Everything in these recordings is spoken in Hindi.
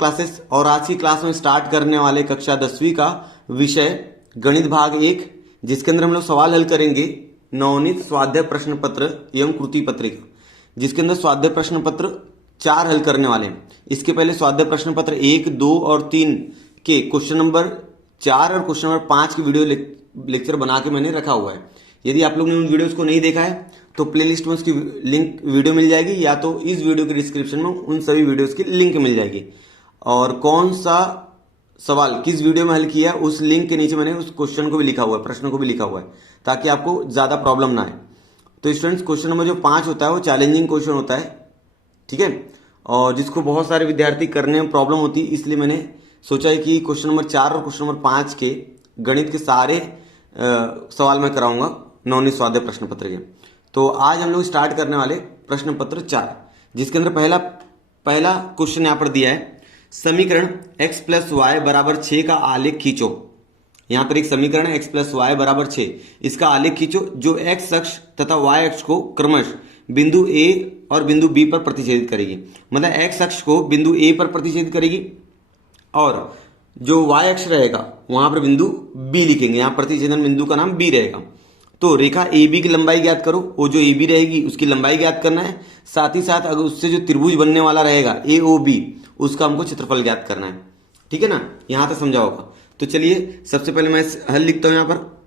क्लासेस और आज की क्लास में स्टार्ट करने वाले कक्षा 10वीं का विषय गणित भाग 1, जिसके अंदर हम लोग सवाल हल करेंगे नवनीत स्वाध्याय प्रश्न पत्र एवं कृति पत्रिका, जिसके अंदर स्वाध्याय प्रश्न पत्र 4 हल करने वाले हैं। इसके पहले स्वाध्याय प्रश्न पत्र 1, 2 और 3 के क्वेश्चन नंबर 4 और क्वेश्चन नंबर 5 की वीडियो लेक्चर बना के मैंने रखा हुआ है। यदि आप लोग ने उन वीडियोस को नहीं देखा है तो प्लेलिस्ट में उसकी लिंक वीडियो मिल जाएगी, या तो इस वीडियो के डिस्क्रिप्शन में उन सभी वीडियोस की लिंक मिल जाएगी। और कौन सा सवाल किस वीडियो में हल किया उस लिंक के नीचे मैंने उस क्वेश्चन को भी लिखा हुआ है, प्रश्न को भी लिखा हुआ है, ताकि आपको ज्यादा प्रॉब्लम ना आए। तो स्टूडेंट्स, क्वेश्चन नंबर जो 5 होता है वो चैलेंजिंग क्वेश्चन होता है, ठीक है, और जिसको बहुत सारे विद्यार्थी करने में प्रॉब्लम होती है। इसलिए मैंने सोचा है कि क्वेश्चन नंबर 4 और क्वेश्चन नंबर 5 के गणित के सारे सवाल मैं कराऊंगा नवनीत स्वाध्याय प्रश्न पत्र के। तो आज हम लोग स्टार्ट करने वाले प्रश्न पत्र 4, जिसके अंदर पहला क्वेश्चन यहां पर दिया है, समीकरण x प्लस वाई बराबर 6 का आलेख खींचो। यहां पर एक समीकरण है x प्लस वाई बराबर 6, इसका आलेख खींचो जो x अक्ष तथा y अक्ष को क्रमश बिंदु A और बिंदु B पर प्रतिच्छेदित करेगी। मतलब x अक्ष को बिंदु A पर प्रतिच्छेदित करेगी और जो y अक्ष रहेगा वहां पर बिंदु B लिखेंगे। यहां प्रतिच्छेदन बिंदु का नाम B रहेगा। तो रेखा AB की लंबाई ज्ञात करो, वो जो AB रहेगी उसकी लंबाई ज्ञात करना है। साथ ही साथ अगर उससे जो त्रिभुज बनने वाला रहेगा AOB, उसका हमको क्षेत्रफल ज्ञात करना है। ठीक है ना, यहां तक समझा होगा। तो चलिए सबसे पहले मैं हल लिखता हूं। यहां पर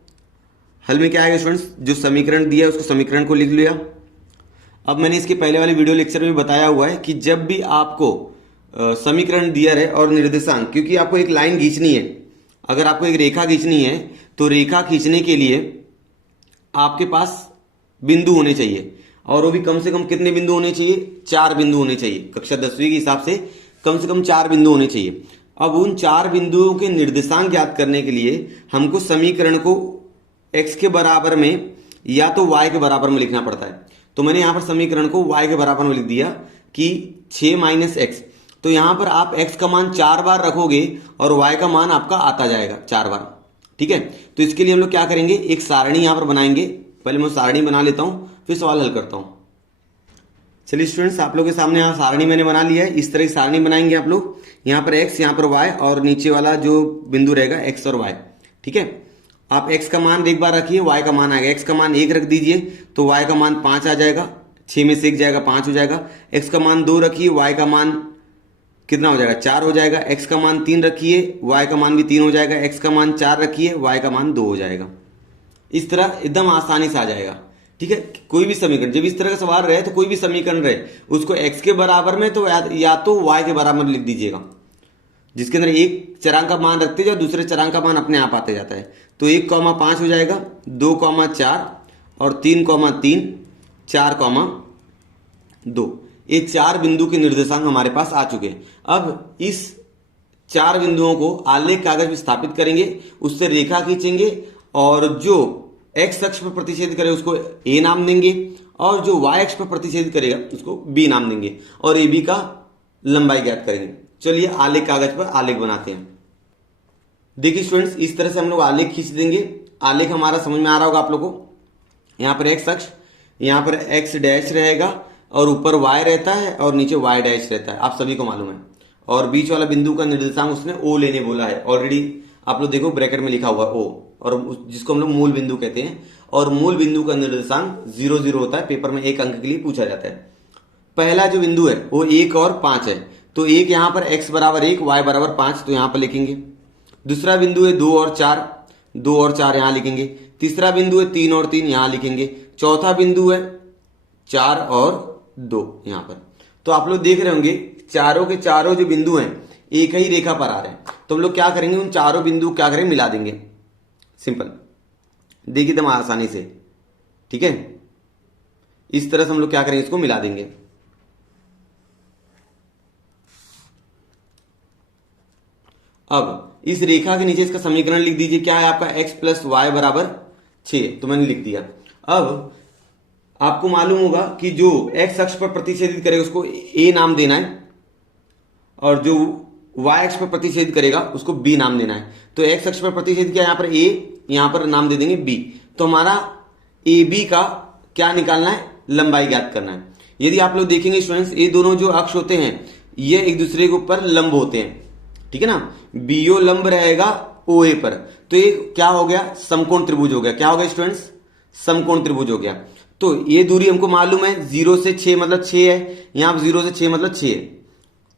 हल में क्या आएगा स्टूडेंट्स, जो समीकरण दिया है उसको समीकरण को लिख लिया। अब मैंने इसके पहले वाले वीडियो लेक्चर में बताया हुआ है कि जब भी आपको समीकरण दिया रहे और निर्देशांक, क्योंकि आपको एक लाइन खींचनी है, अगर आपको एक रेखा खींचनी है तो रेखा खींचने के लिए आपके पास बिंदु होने चाहिए, और वो भी कम से कम कितने बिंदु होने चाहिए, 4 बिंदु होने चाहिए। कक्षा 10वीं के हिसाब से कम 4 बिंदु होने चाहिए। अब उन 4 बिंदुओं के निर्देशांक ज्ञात करने के लिए हमको समीकरण को x के बराबर में या तो y के बराबर में लिखना पड़ता है। तो मैंने यहां पर समीकरण को y के बराबर में लिख दिया कि 6 माइनस एक्स। तो यहां पर आप x का मान 4 बार रखोगे और y का मान आपका आता जाएगा 4 बार। ठीक है, तो इसके लिए हम लोग क्या करेंगे, एक सारणी यहां पर बनाएंगे। पहले मैं सारणी बना लेता हूं, फिर सवाल हल करता हूं। चलिए स्टूडेंट्स, आप लोगों के सामने यहां सारणी मैंने बना लिया है। इस तरह की सारणी बनाएंगे आप लोग। यहां पर x, यहां पर y और नीचे वाला जो बिंदु रहेगा x और y। ठीक है, आप x का मान एक बार रखिए, y का मान आएगा। x का मान 1 रख दीजिए तो y का मान 5 आ जाएगा। 6 में से 1 जाएगा, 5 हो जाएगा। x का मान 2 रखिए, y का मान कितना हो जाएगा, 4 हो जाएगा। x का मान 3 रखिए, y का मान भी 3 हो जाएगा। x का मान 4 रखिए, y का मान 2 हो जाएगा। इस तरह एकदम आसानी से आ जाएगा। ठीक है, कोई भी समीकरण, जब इस तरह का सवाल रहे तो कोई भी समीकरण रहे उसको x के बराबर में तो या तो y के बराबर में लिख दीजिएगा, जिसके अंदर एक चरांक का मान रखते जाओ, दूसरे चरांक का मान अपने आप आते जाता है। तो 1,5 हो जाएगा, 2,4 और 3,3, 4,2। ये 4 बिंदु के निर्देशांक हमारे पास आ चुके हैं। अब इस 4 बिंदुओं को आलेख कागज में स्थापित करेंगे, उससे रेखा खींचेंगे और जो x अक्ष पर प्रतिच्छेद करे उसको a नाम देंगे और जो y अक्ष पर प्रतिच्छेद करेगा उसको b नाम देंगे और AB का लंबाई ज्ञात करेंगे। चलिए आलेख कागज पर आलेख बनाते हैं। देखिए स्टूडेंट्स, इस तरह से हम लोग आलेख खींच देंगे। आलेख हमारा समझ में आ रहा होगा आप लोगों को। यहाँ पर x अक्ष, यहाँ पर x डैश रहेगा और ऊपर y रहता है और नीचे y डैश रहता है, आप सभी को मालूम है। और बीच वाला बिंदु का निर्देशांक उसने o लेने बोला है। ऑलरेडी आप लोग देखो ब्रैकेट में लिखा हुआ है o, और जिसको हम लोग मूल बिंदु कहते हैं। और मूल बिंदु का निर्देशांक 0, 0 होता है। पेपर में 1 अंक के लिए पूछा जाता है। पहला जो बिंदु है वो 1 और 5 है, तो 1 यहां पर x बराबर 1, y बराबर 5, तो यहां पर लिखेंगे। दूसरा बिंदु है 2 और 4, 2 और 4 यहां लिखेंगे। तीसरा बिंदु है 3 और 3 यहां लिखेंगे। चौथा बिंदु है 4 और 2 यहां पर। तो आप लोग देख रहे होंगे चारों के चारों जो बिंदु हैं एक ही रेखा पर आ रहे हैं। तो हम लोग क्या करेंगे, उन चारों बिंदु क्या करेंगे, मिला देंगे। सिंपल, देखिए एकदम आसानी से। ठीक है, इस तरह से हम लोग क्या करेंगे, इसको मिला देंगे। अब इस रेखा के नीचे इसका समीकरण लिख दीजिए। क्या है आपका, x प्लस वाई बराबर 6, तो मैंने लिख दिया। अब आपको मालूम होगा कि जो x अक्ष पर प्रतिच्छेदित करेगा उसको a नाम देना है और जो y अक्ष पर प्रतिच्छेदित करेगा उसको b नाम देना है। तो x अक्ष पर प्रतिच्छेदित किया, यहां पर a, यहां पर नाम दे देंगे b। तो हमारा AB का क्या निकालना है, लंबाई ज्ञात करना है। यदि आप लोग देखेंगे स्टूडेंट्स, ये दोनों जो अक्ष होते हैं ये एक दूसरे के ऊपर लंब होते हैं, ठीक है ना। बीओ लंब रहेगा ओए पर, तो ये क्या हो गया, समकोण त्रिभुज हो गया। क्या हो गया स्टूडेंट्स, समकोण त्रिभुज हो गया। तो ये दूरी हमको मालूम है, 0 से 6 मतलब 6 है, यहां पर 0 से 6 मतलब 6 है,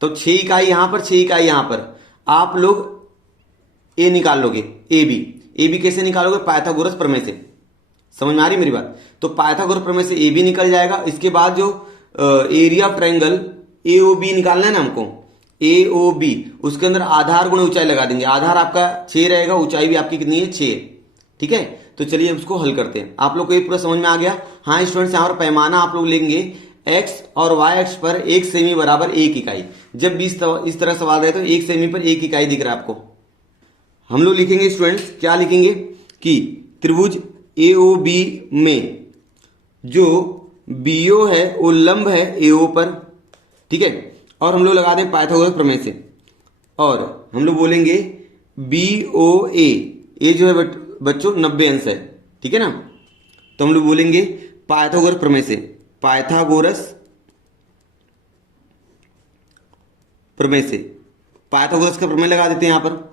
तो 6 इकाई यहां पर, 6 इकाई यहां पर। आप लोग ए निकाल लोगे, ए बी कैसे निकालोगे, पाइथागोरस प्रमेय से। समझ में आ रही मेरी बात। तो पाइथागोरस प्रमेय से ए बी निकल जाएगा। इसके बाद जो area of triangle A O B निकालना है ना हमको, ए ओ बी, उसके अंदर आधार गुणे ऊंचाई लगा देंगे। आधार आपका 6 रहेगा, ऊंचाई भी आपकी कितनी है, 6। ठीक है, तो चलिए उसको हल करते हैं। आप लोग को ये पूरा समझ में आ गया। हाँ स्टूडेंट्स, यहाँ पर पैमाना आप लोग लेंगे x और y अक्ष पर 1 सेमी बराबर 1 इकाई। जब भी इस तरह सवाल रहे तो 1 सेमी पर 1 इकाई दिख रहा है आपको। हम लोग लिखेंगे स्टूडेंट्स, क्या लिखेंगे कि त्रिभुज AOB में जो BO है वो लंब है AO पर, ठीक है। और हम लोग लगा दें पाइथागोरस प्रमेय से, और हम लोग बोलेंगे BOA, ये जो है बच्चों 90 अंश है, ठीक है ना। तो हम लोग बोलेंगे पाइथागोरस प्रमेय से, पाइथागोरस प्रमेय से, पाइथागोरस का प्रमेय लगा देते हैं यहां पर।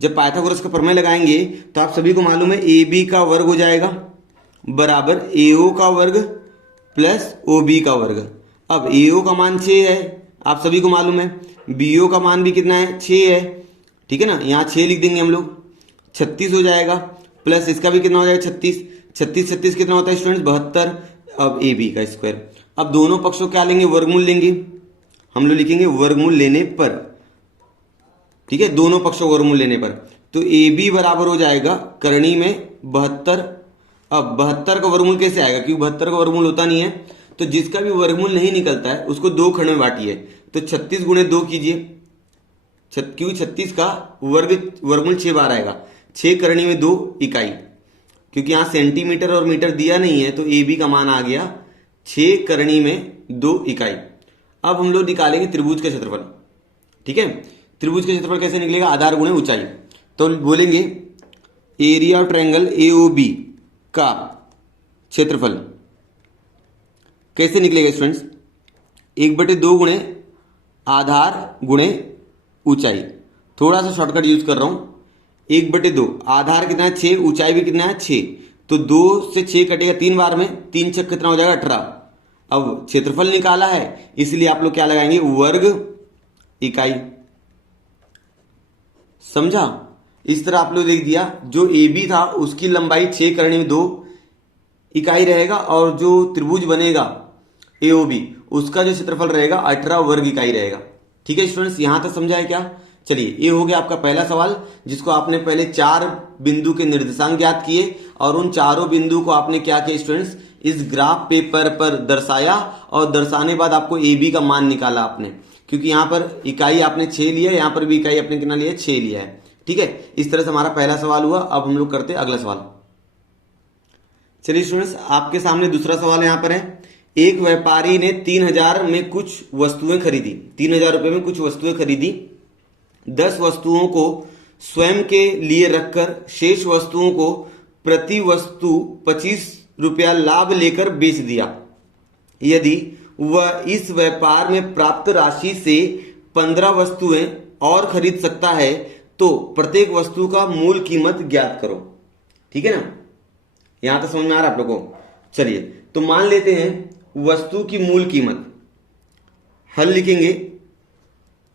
जब पाइथागोरस का प्रमेय लगाएंगे तो आप सभी को मालूम है AB का वर्ग हो जाएगा बराबर AO का वर्ग प्लस OB का वर्ग। अब AO का मान 6 है, आप सभी को मालूम है। BO का मान भी कितना है, 6 है, ठीक है ना। यहाँ 6 लिख देंगे हम लोग, 36 हो जाएगा, प्लस इसका भी कितना हो जाएगा, 36। 36 कितना होता है स्टूडेंट्स, 72। अब AB का स्क्वायर। अब दोनों पक्षों क्या लेंगे, वर्गमूल लेंगे। हम लोग लिखेंगे वर्गमूल लेने पर, ठीक है, दोनों पक्षों वर्गमूल लेने पर। तो AB बराबर हो जाएगा करणी में 72। अब 72 का वर्गमूल कैसे आएगा, क्योंकि 72 का वर्गमूल होता नहीं है, तो जिसका भी वर्गमूल नहीं निकलता है उसको 2 खंड में बांटिए। तो 36 गुणे 2 कीजिए, क्योंकि 36 का वर्गमूल 6 बार आएगा। 6 करणी में 2 इकाई, क्योंकि यहाँ सेंटीमीटर और मीटर दिया नहीं है, तो AB का मान आ गया 6 करणी में 2 इकाई। अब हम लोग निकालेंगे त्रिभुज का क्षेत्रफल, ठीक है। त्रिभुज का क्षेत्रफल कैसे निकलेगा, आधार गुणे ऊंचाई। तो बोलेंगे एरिया ऑफ ट्रायंगल AOB का क्षेत्रफल कैसे निकलेगा स्टूडेंट्स, 1/2 गुणे आधार गुणे ऊंचाई। थोड़ा सा शॉर्टकट यूज कर रहा हूं, 1/2, आधार कितना है 6, ऊंचाई भी कितना है 6, तो 2 से 6 कटेगा 3 बार में, 3 छक कितना हो जाएगा 18। अब क्षेत्रफल निकाला है इसलिए आप लोग क्या लगाएंगे, वर्ग इकाई। समझा, इस तरह आप लोग देख दिया। जो AB था उसकी लंबाई 6 करणी में 2 इकाई रहेगा, और जो त्रिभुज बनेगा AOB उसका जो क्षेत्रफल रहेगा 18 वर्ग इकाई रहेगा। ठीक है स्टूडेंट्स, यहां तक समझा है क्या। चलिए, ये हो गया आपका पहला सवाल, जिसको आपने पहले 4 बिंदु के निर्देशांक ज्ञात किए, और उन चारों बिंदु को आपने क्या किया स्टूडेंट्स, इस ग्राफ पेपर पर दर्शाया, और दर्शाने बाद आपको AB का मान निकाला आपने, क्योंकि यहां पर इकाई आपने 6 लिया, यहां पर भी इकाई आपने कितना लिया, 6 लिया है। ठीक है, इस तरह से हमारा पहला सवाल हुआ। अब हम लोग करते हैं अगला सवाल। चलिए स्टूडेंट्स, आपके सामने दूसरा सवाल यहां पर है। एक व्यापारी ने 3000 में कुछ वस्तुएं खरीदी, 3000 रुपए में कुछ वस्तुएं खरीदी। 10 वस्तुओं को स्वयं के लिए रखकर शेष वस्तुओं को प्रति वस्तु 25 रुपया लाभ लेकर बेच दिया। यदि वह इस व्यापार में प्राप्त राशि से 15 वस्तुएं और खरीद सकता है तो प्रत्येक वस्तु का मूल कीमत ज्ञात करो। ठीक है ना, यहां तक समझ में आ रहा है आप लोगों को। चलिए, तो मान लेते हैं वस्तु की मूल कीमत, हल लिखेंगे,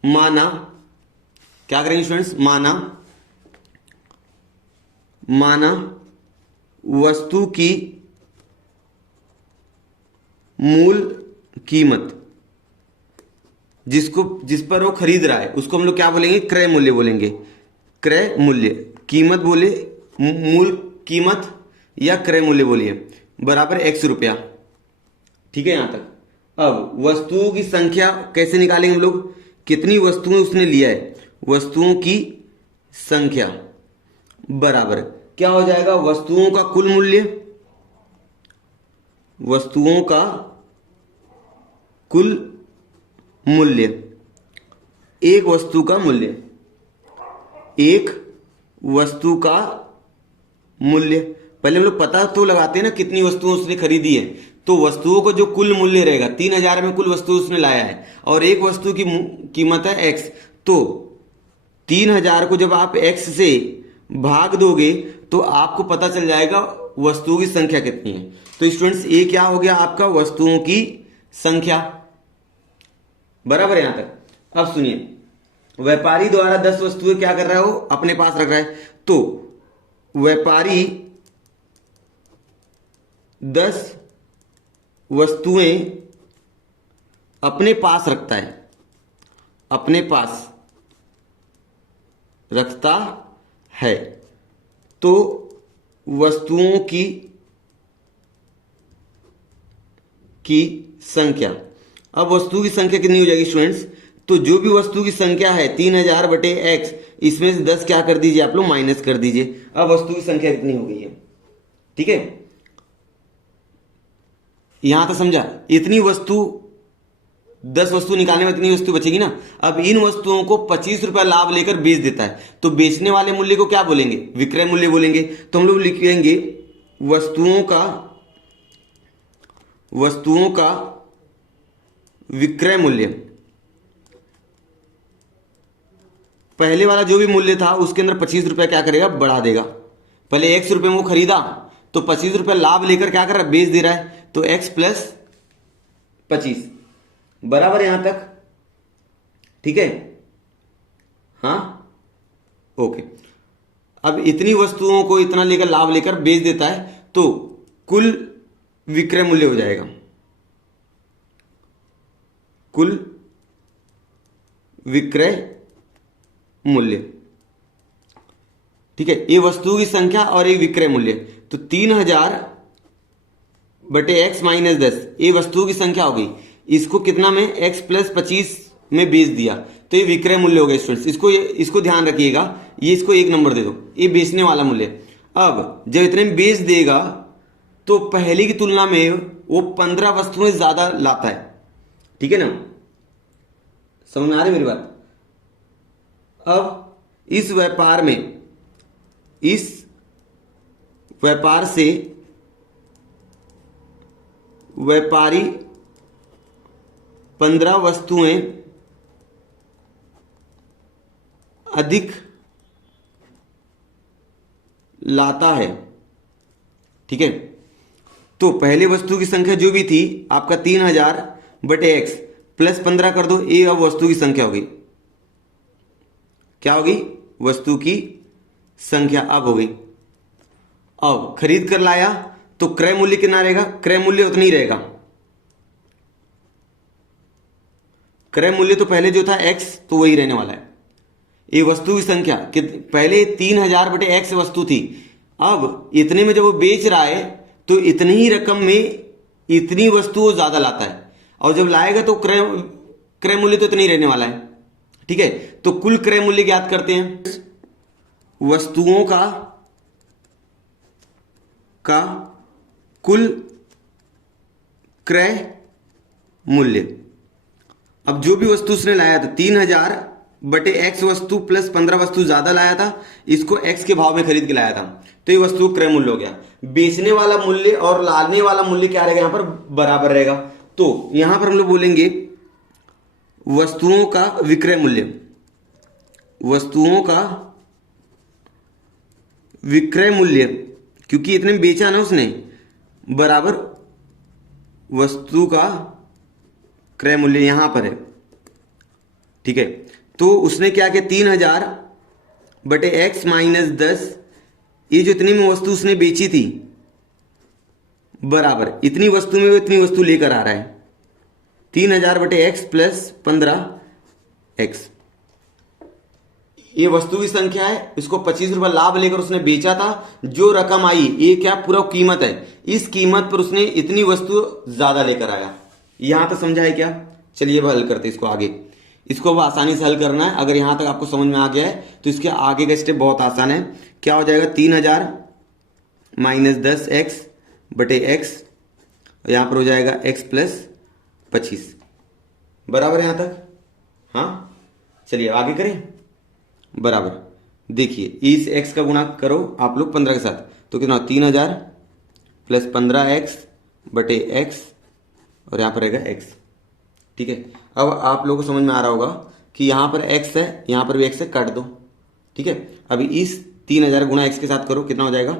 माना, क्या करेंगे स्टूडेंट्स, माना वस्तु की मूल कीमत, जिस पर वो खरीद रहा है उसको हम लोग क्या बोलेंगे, क्रय मूल्य बोलेंगे। क्रय मूल्य, कीमत बोले, मूल कीमत या क्रय मूल्य बोलिए, बराबर X रुपया। ठीक है यहां तक। अब वस्तुओं की संख्या कैसे निकालेंगे हम लोग, कितनी वस्तुएं उसने लिया है, वस्तुओं की संख्या बराबर क्या हो जाएगा, वस्तुओं का कुल मूल्य, वस्तुओं का कुल मूल्य, एक वस्तु का मूल्य, एक वस्तु का मूल्य पहले हम लोग पता तो लगाते हैं ना कितनी वस्तुएं उसने खरीदी है। तो वस्तुओं को जो कुल मूल्य रहेगा, 3000 में कुल वस्तु उसने लाया है और एक वस्तु की कीमत है एक्स, तो 3000 को जब आप एक्स से भाग दोगे तो आपको पता चल जाएगा वस्तुओं की संख्या कितनी है। तो स्टूडेंट्स ये क्या हो गया आपका वस्तुओं की संख्या, बराबर है यहां तक। अब सुनिए, व्यापारी द्वारा 10 वस्तुएं क्या कर रहा है, वो अपने पास रख रहा है। तो व्यापारी 10 वस्तुएं अपने पास रखता है, अपने पास रखता है। तो वस्तुओं की संख्या, अब वस्तु की संख्या कितनी हो जाएगी स्टूडेंट्स, तो जो भी वस्तु की संख्या है 3000 बटे एक्स, इसमें से 10 क्या कर दीजिए आप लोग, माइनस कर दीजिए। अब वस्तु की संख्या कितनी हो गई है, ठीक है, यहां तक समझा। इतनी वस्तु 10 वस्तु निकालने में इतनी वस्तु बचेगी ना। अब इन वस्तुओं को 25 रुपया लाभ लेकर बेच देता है, तो बेचने वाले मूल्य को क्या बोलेंगे, विक्रय मूल्य बोलेंगे। तो हम लोग लिखेंगे वस्तुओं का विक्रय मूल्य। पहले वाला जो भी मूल्य था उसके अंदर 25 रुपया क्या करेगा, बढ़ा देगा। पहले 100 रुपये में वो खरीदा तो 25 रुपया लाभ लेकर क्या कर रहा है, बेच दे रहा है। तो x प्लस 25, बराबर यहां तक, ठीक है, हाँ ओके। अब इतनी वस्तुओं को इतना लेकर लाभ लेकर बेच देता है तो कुल विक्रय मूल्य हो जाएगा, कुल विक्रय मूल्य, ठीक है। ये वस्तु की संख्या और एक विक्रय मूल्य, तो 3000 बटे x माइनस 10 ये वस्तु की संख्या हो गई। इसको कितना में, x प्लस 25 में बेच दिया तो ये विक्रय मूल्य हो गया स्टूडेंट्स। इसको ध्यान रखिएगा, ये इसको 1 नंबर दे दो, ये बेचने वाला मूल्य। अब जब इतने में बेच देगा तो पहले की तुलना में वो 15 वस्तुएं ज्यादा लाता है, ठीक है ना, समझ में आ रही मेरी बात। अब इस व्यापार से व्यापारी 15 वस्तुएं अधिक लाता है, ठीक है। तो पहले वस्तु की संख्या जो भी थी आपका 3000 बटे एक्स प्लस 15 कर दो, ये अब वस्तु की संख्या होगी, क्या होगी, वस्तु की संख्या अब हो गई। अब खरीद कर लाया तो क्रय मूल्य कितना रहेगा, क्रय मूल्य उतना ही रहेगा। क्रय मूल्य तो पहले जो था x तो वही रहने वाला है। ये वस्तु की संख्या पहले 3000 बटे x वस्तु थी, अब इतने में जब वो बेच रहा है तो इतनी ही रकम में इतनी वस्तु वो ज्यादा लाता है, और जब लाएगा तो क्रय मूल्य तो इतना ही रहने वाला है, ठीक है। तो कुल क्रय मूल्य ज्ञात करते हैं, वस्तुओं का कुल क्रय मूल्य। अब जो भी वस्तु उसने लाया था 3000 बटे x वस्तु प्लस 15 वस्तु ज्यादा लाया था, इसको x के भाव में खरीद के लाया था, तो ये वस्तु क्रय मूल्य हो गया। बेचने वाला मूल्य और लाने वाला मूल्य क्या रहेगा, यहां पर बराबर रहेगा। तो यहां पर हम लोग बोलेंगे वस्तुओं का विक्रय मूल्य, वस्तुओं का विक्रय मूल्य, क्योंकि इतने में बेचा ना उसने, बराबर वस्तु का क्रय मूल्य यहां पर है, ठीक है। तो उसने क्या किया, 3000 बटे x माइनस 10, ये जो इतनी में वस्तु उसने बेची थी बराबर इतनी वस्तु में वो इतनी वस्तु लेकर आ रहा है, 3000 बटे x प्लस 15x, ये वस्तु की संख्या है। इसको 25 रुपए लाभ लेकर उसने बेचा था, जो रकम आई ये क्या पूरा कीमत है, इस कीमत पर उसने इतनी वस्तु ज्यादा लेकर आया। यहां तक समझा है क्या, चलिए हल करते इसको आगे। इसको अब आसानी से हल करना है, अगर यहां तक आपको समझ में आ गया है तो इसके आगे का स्टेप बहुत आसान है। क्या हो जाएगा, 3000 माइनस 10x बटे x, यहां पर हो जाएगा x प्लस 25, बराबर यहां तक, हाँ चलिए आगे करें। बराबर देखिए, इस x का गुणा करो आप लोग 15 के साथ, तो कितना 3000 प्लस 15x बटे x और यहाँ पर रहेगा x। ठीक है, अब आप लोगों को समझ में आ रहा होगा कि यहाँ पर x है, यहाँ पर भी x है, काट दो। ठीक है, अभी इस 3000 गुणा x के साथ करो, कितना हो जाएगा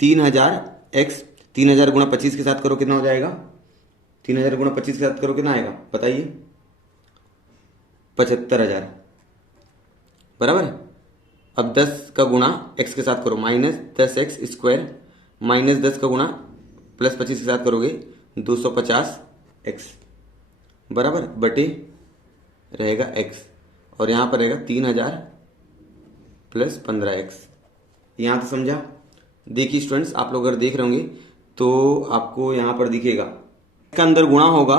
3000x, 3000 गुणा 25 के साथ करो, कितना हो जाएगा 3000 गुणा 25 के साथ करो, कितना आएगा बताइए 75000 बराबर। अब 10 का गुणा x के साथ करो, -10x² माइनस 10 का गुणा प्लस 25 के साथ करोगे 250x बराबर बटे रहेगा x और यहाँ पर रहेगा 3000 प्लस 15x। यहाँ तो समझा। देखिए स्टूडेंट्स, आप लोग अगर देख रहे होंगे तो आपको यहाँ पर दिखेगा इसका अंदर गुणा होगा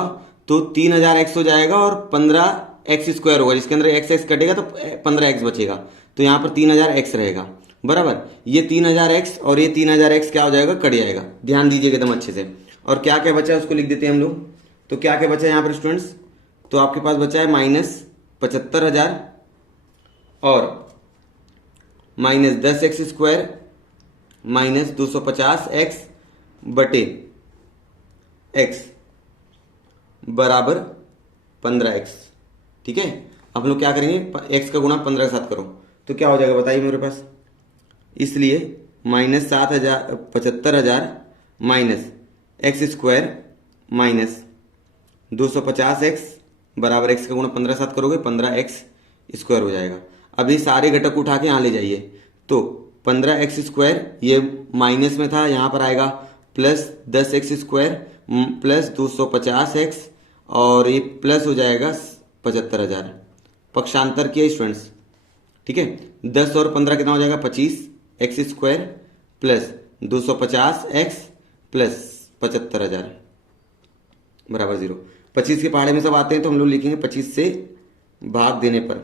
तो 3000x हो जाएगा और 15x² होगा, जिसके अंदर x कटेगा तो 15x बचेगा, तो यहाँ पर 3000x रहेगा बराबर। ये 3000x और ये 3000x क्या हो जाएगा, कट जाएगा। ध्यान दीजिएगा एकदम अच्छे से। और क्या क्या बचा है उसको लिख देते हैं हम लोग। तो क्या क्या बचा है यहाँ पर स्टूडेंट्स, तो आपके पास बचा है -75000 और -10x² माइनस 250x बटे x बराबर 15x। ठीक है, आप लोग क्या करेंगे, x का गुणा 15 के साथ करो तो क्या हो जाएगा बताइए मेरे पास। इसलिए -75000 माइनस x² माइनस 250x बराबर x का गुणा 15 के साथ करोगे 15x² हो जाएगा। अभी सारे घटक उठा के यहाँ ले जाइए, तो 15x² ये माइनस में था, यहाँ पर आएगा प्लस 10x² प्लस 250x और ये प्लस हो जाएगा 75000। पक्षांतर किया स्टूडेंट्स। ठीक है, 10 और 15 कितना हो जाएगा 25x² प्लस 250x प्लस 75000 बराबर 0। 25 के पहाड़े में सब आते हैं तो हम लोग लिखेंगे 25 से भाग देने पर,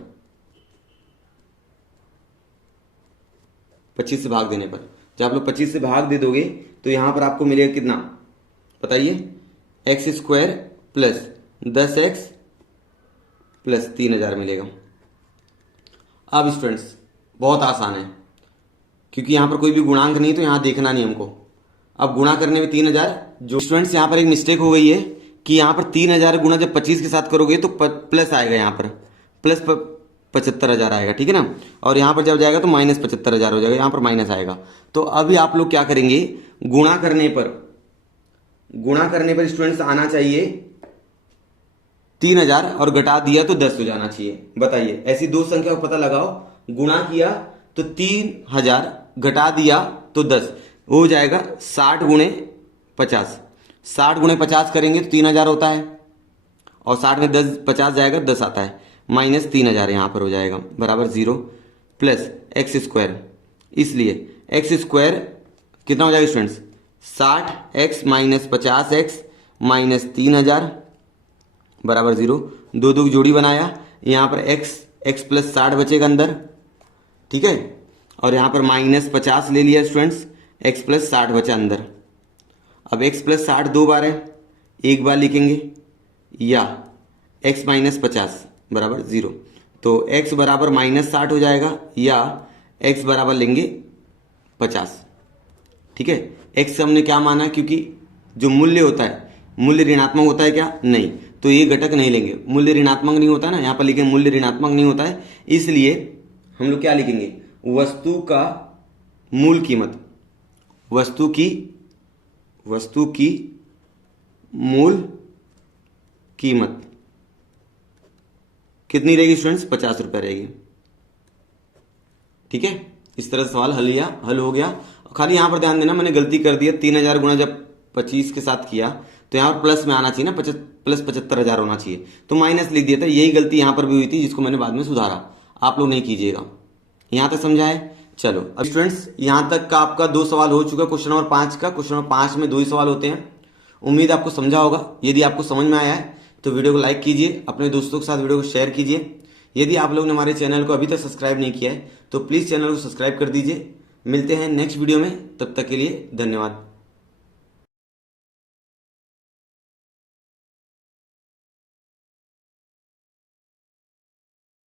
25 से भाग देने पर जब आप लोग 25 से भाग दे दोगे तो यहां पर आपको मिलेगा कितना बताइए, x² प्लस 10x प्लस 3000 मिलेगा। अब स्टूडेंट्स बहुत आसान है, क्योंकि यहां पर कोई भी गुणांक नहीं तो यहां देखना नहीं हमको। अब गुणा करने में 3000, जो स्टूडेंट्स यहां पर एक मिस्टेक हो गई है कि यहां पर 3000 गुणा जब 25 के साथ करोगे तो प्लस आएगा, यहां पर प्लस 75000 आएगा। ठीक है ना, और यहां पर जब जाएगा तो माइनस 75000 हो जाएगा, यहां पर माइनस आएगा। तो अभी आप लोग क्या करेंगे, गुणा करने पर स्टूडेंट्स आना चाहिए 3000 और घटा दिया तो 10 हो जाना चाहिए। बताइए, ऐसी दो संख्या को पता लगाओ, गुणा किया तो 3000 घटा दिया तो 10 हो जाएगा 60 गुणे 50। 60 गुणे 50 करेंगे तो 3000 होता है और 60 में 50 जाएगा 10 आता है, माइनस 3000 यहां पर हो जाएगा बराबर 0 प्लस x²। इसलिए x² कितना हो जाएगा students 60x minus 50x minus 3000 बराबर 0। दो की जोड़ी बनाया, यहां पर x प्लस 60 बचेगा अंदर। ठीक है, और यहां पर माइनस 50 ले लिया स्टूडेंट्स, x प्लस 60 बचा अंदर। अब x प्लस 60 दो बार है, एक बार लिखेंगे, या x माइनस 50 बराबर 0। तो x बराबर माइनस 60 हो जाएगा या x बराबर लेंगे 50। ठीक है, x हमने क्या माना, क्योंकि जो मूल्य होता है, मूल्य ऋणात्मक होता है क्या, नहीं, तो ये घटक नहीं लेंगे। मूल्य ऋणात्मक नहीं होता ना, यहाँ पर लिखेंगे मूल्य ऋणात्मक नहीं होता है, इसलिए हम लोग क्या लिखेंगे, वस्तु का मूल कीमत, वस्तु की मूल कीमत कितनी रहेगी स्टूडेंट्स, 50 रुपये रहेगी। ठीक है, इस तरह से सवाल हल हो गया। खाली यहां पर ध्यान देना, मैंने गलती कर दी है, 3000 गुणा जब 25 के साथ किया तो यहाँ पर प्लस में आना चाहिए ना, प्लस 75000 होना चाहिए, तो माइनस लिख दिया था। यही गलती यहाँ पर भी हुई थी, जिसको मैंने बाद में सुधारा। आप लोग नहीं कीजिएगा। यहाँ तक समझा है। चलो अब स्टूडेंट्स, यहाँ तक का आपका 2 सवाल हो चुका। क्वेश्चन नंबर 5 का, क्वेश्चन नंबर 5 में 2 ही सवाल होते हैं। उम्मीद आपको समझा होगा। यदि आपको समझ में आया है तो वीडियो को लाइक कीजिए, अपने दोस्तों के साथ वीडियो को शेयर कीजिए। यदि आप लोग ने हमारे चैनल को अभी तक सब्सक्राइब नहीं किया है तो प्लीज़ चैनल को सब्सक्राइब कर दीजिए। मिलते हैं नेक्स्ट वीडियो में, तब तक के लिए धन्यवाद।